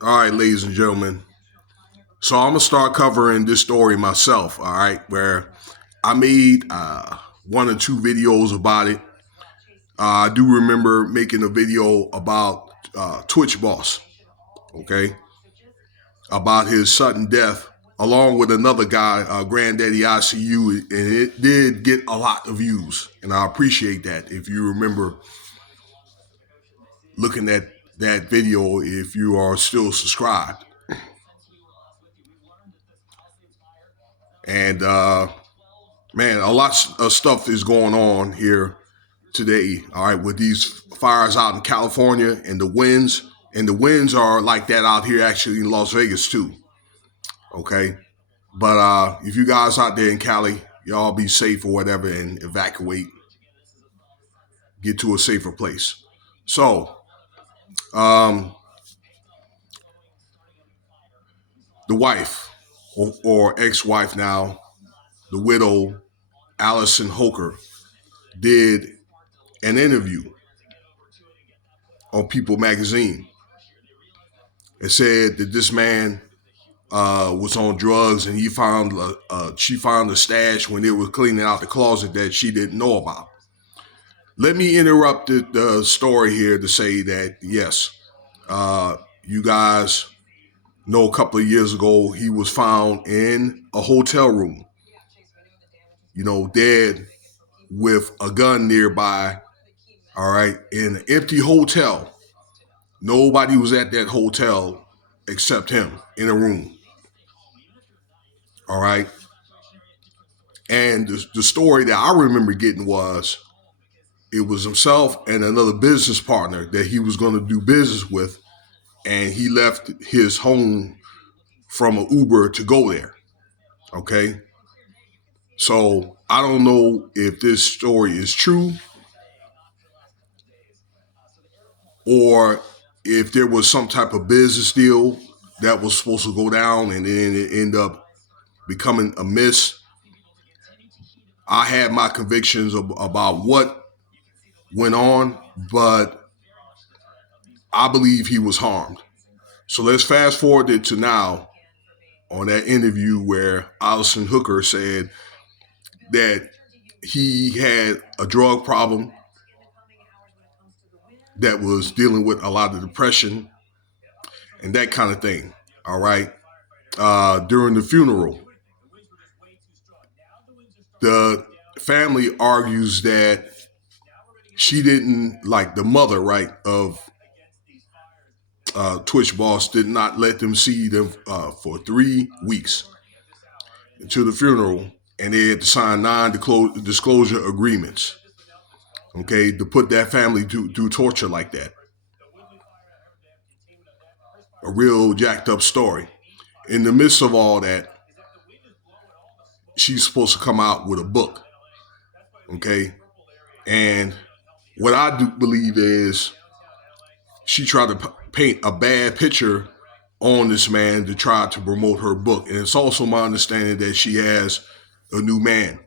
All right, ladies and gentlemen. So I'm gonna start covering this story myself. All right, where I made one or two videos about it. I do remember making a video about TwichBoss. Okay, about his sudden death, along with another guy, Granddaddy ICU, and it did get a lot of views, and I appreciate that. If you remember looking at that video, if you are still subscribed, and man, a lot of stuff is going on here today. All right, with these fires out in California and the winds are like that out here actually in Las Vegas too. Okay, but if you guys out there in Cali, y'all be safe or whatever and evacuate, get to a safer place. So, um, the wife or ex-wife now, the widow Alison Hoker, did an interview on People Magazine. It said that this man was on drugs, and she found a stash when they were cleaning out the closet that she didn't know about. Let me interrupt the story here to say that yes, you guys know a couple of years ago he was found in a hotel room, dead with a gun nearby. All right, in an empty hotel. Nobody was at that hotel except him in a room. All right. And the story that I remember getting was it was himself and another business partner that he was going to do business with. And he left his home from an Uber to go there. Okay. So I don't know if this story is true or if there was some type of business deal that was supposed to go down and then it ended up becoming a miss. I had my convictions about what went on, but I believe he was harmed. So let's fast forward it to now on that interview where Alison Hooker said that he had a drug problem that was dealing with a lot of depression and that kind of thing. All right. During the funeral, the family argues that she didn't, like the mother, right, of TwichBoss did not let them see them for 3 weeks to the funeral, and they had to sign non-disclosure agreements. Okay, to put that family through torture like that. A real jacked up story. In the midst of all that, she's supposed to come out with a book. Okay, and what I do believe is she tried to paint a bad picture on this man to try to promote her book. And it's also my understanding that she has a new man,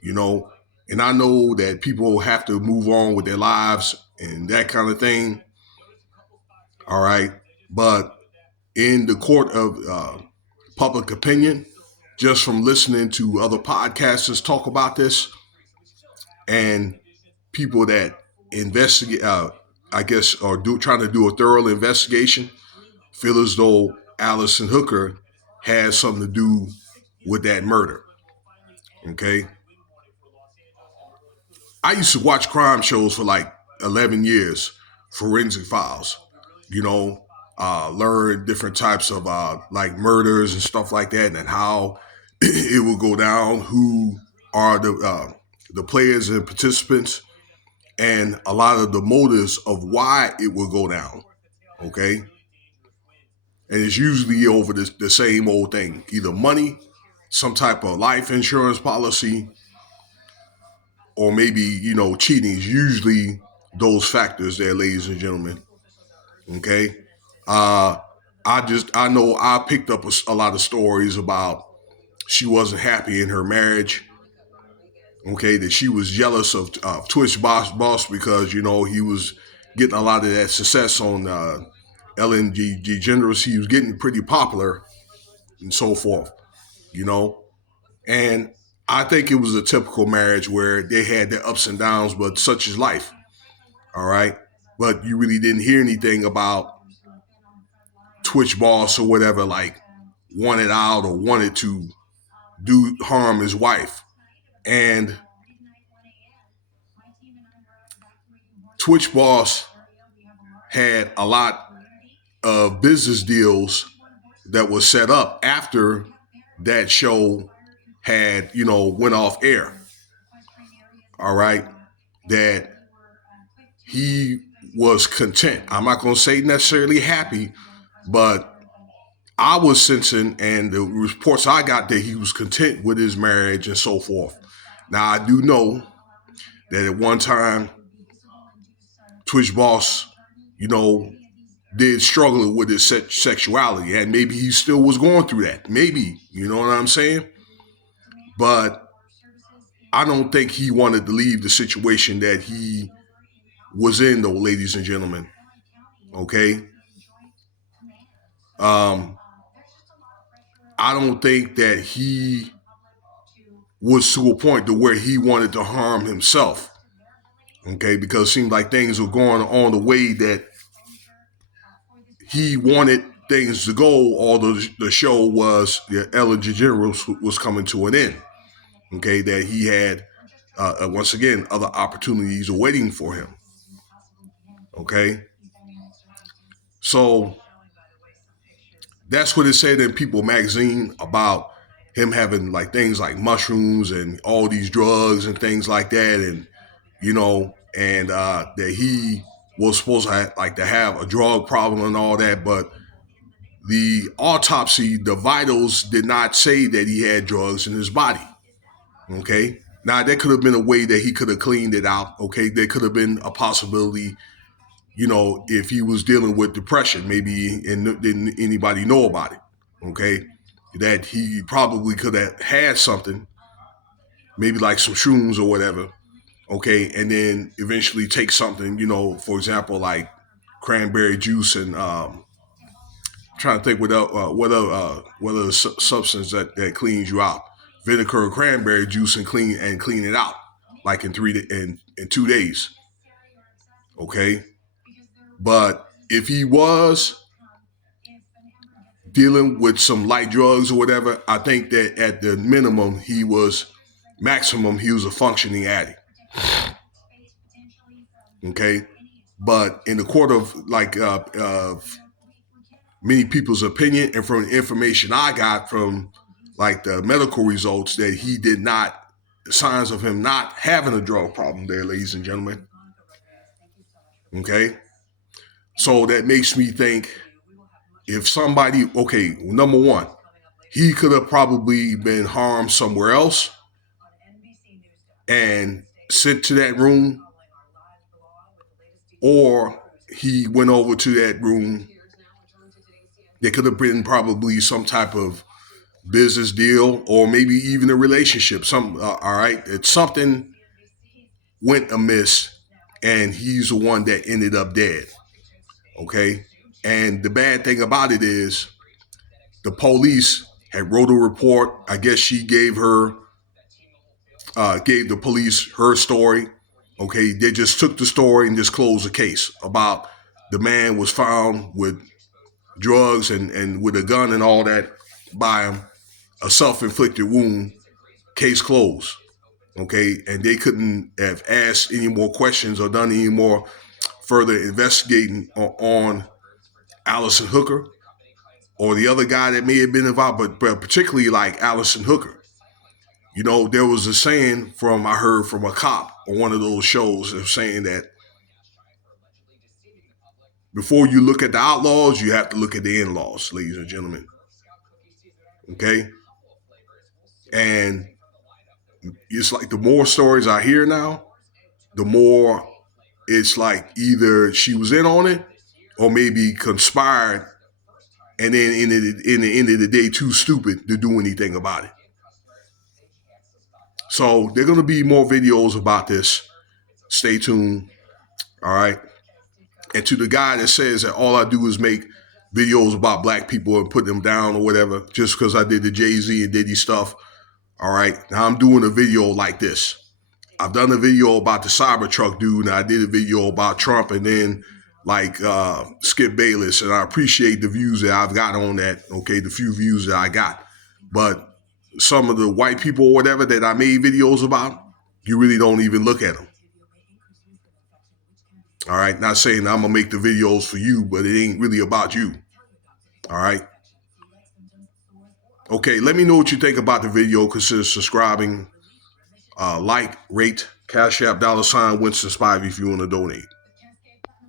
you know, and I know that people have to move on with their lives and that kind of thing. All right. But in the court of public opinion, just from listening to other podcasters talk about this and people that investigate, I guess, or trying to do a thorough investigation, feel as though Alison Hooker has something to do with that murder. Okay. I used to watch crime shows for like 11 years, forensic files, you know, learn different types of like murders and stuff like that and how it will go down, who are the players and participants, and a lot of the motives of why it will go down. Okay. And it's usually over the same old thing, either money, some type of life insurance policy, or maybe, cheating is usually those factors there, ladies and gentlemen. Okay. Uh, I know I picked up a lot of stories about she wasn't happy in her marriage. Okay. That she was jealous of Twitch boss because, he was getting a lot of that success on Ellen DeGeneres, he was getting pretty popular and so forth, you know. And I think it was a typical marriage where they had their ups and downs, but such is life. All right. But you really didn't hear anything about TwichBoss or whatever, like wanted out or wanted to do harm his wife. And TwichBoss had a lot of business deals that was set up after that show had, went off air. All right. That he was content. I'm not going to say necessarily happy, but I was sensing, and the reports I got, that he was content with his marriage and so forth. Now, I do know that at one time, TwichBoss, did struggle with his sexuality, and maybe he still was going through that. Maybe, you know what I'm saying? But I don't think he wanted to leave the situation that he was in, though, ladies and gentlemen. Okay? I don't think that he was to a point to where he wanted to harm himself. Okay? Because it seemed like things were going on the way that he wanted things to go, although the show was, Ellen DeGeneres was coming to an end. Okay? That he had, once again, other opportunities awaiting for him. Okay? So that's what it said in People magazine about him having like things like mushrooms and all these drugs and things like that, and that he was supposed to have a drug problem and all that, but the autopsy, the vitals did not say that he had drugs in his body. Okay, now there could have been a way that he could have cleaned it out. Okay, there could have been a possibility, if he was dealing with depression, maybe, and didn't anybody know about it. Okay, that he probably could have had something, maybe like some shrooms or whatever. Okay, and then eventually take something, for example, like cranberry juice and trying to think what other substance that cleans you out. Vinegar or cranberry juice and clean it out like in 2 days. Okay, but if he was dealing with some light drugs or whatever, I think that at the maximum he was a functioning addict. Okay, but in the court of many people's opinion and from the information I got from like the medical results, that he did not, signs of him not having a drug problem there, ladies and gentlemen. Okay, so that makes me think, if somebody, okay, number one, he could have probably been harmed somewhere else and sent to that room, or he went over to that room. There could have been probably some type of business deal, or maybe even a relationship. All right, it's something went amiss, and he's the one that ended up dead. Okay, and the bad thing about it is, the police had wrote a report. I guess she gave the police her story. Okay, they just took the story and just closed the case about the man was found with drugs and with a gun and all that by him, a self-inflicted wound, case closed. Okay, and they couldn't have asked any more questions or done any more further investigating on Alison Hooker or the other guy that may have been involved, but particularly like Alison Hooker. There was a saying I heard from a cop on one of those shows of saying that before you look at the outlaws, you have to look at the in-laws, ladies and gentlemen. Okay? And it's like the more stories I hear now, the more it's like either she was in on it or maybe conspired, and then in the end of the day, too stupid to do anything about it. So there are going to be more videos about this. Stay tuned. All right. And to the guy that says that all I do is make videos about black people and put them down or whatever, just because I did the Jay-Z and Diddy stuff. All right, now I'm doing a video like this. I've done a video about the Cybertruck dude, and I did a video about Trump, and then like Skip Bayless, and I appreciate the views that I've got on that. Okay, the few views that I got, but some of the white people or whatever that I made videos about, you really don't even look at them. All right, not saying I'm gonna make the videos for you, but it ain't really about you. All right. Okay, let me know what you think about the video. Consider subscribing, like, rate, Cash App, $Winston Spivey if you want to donate.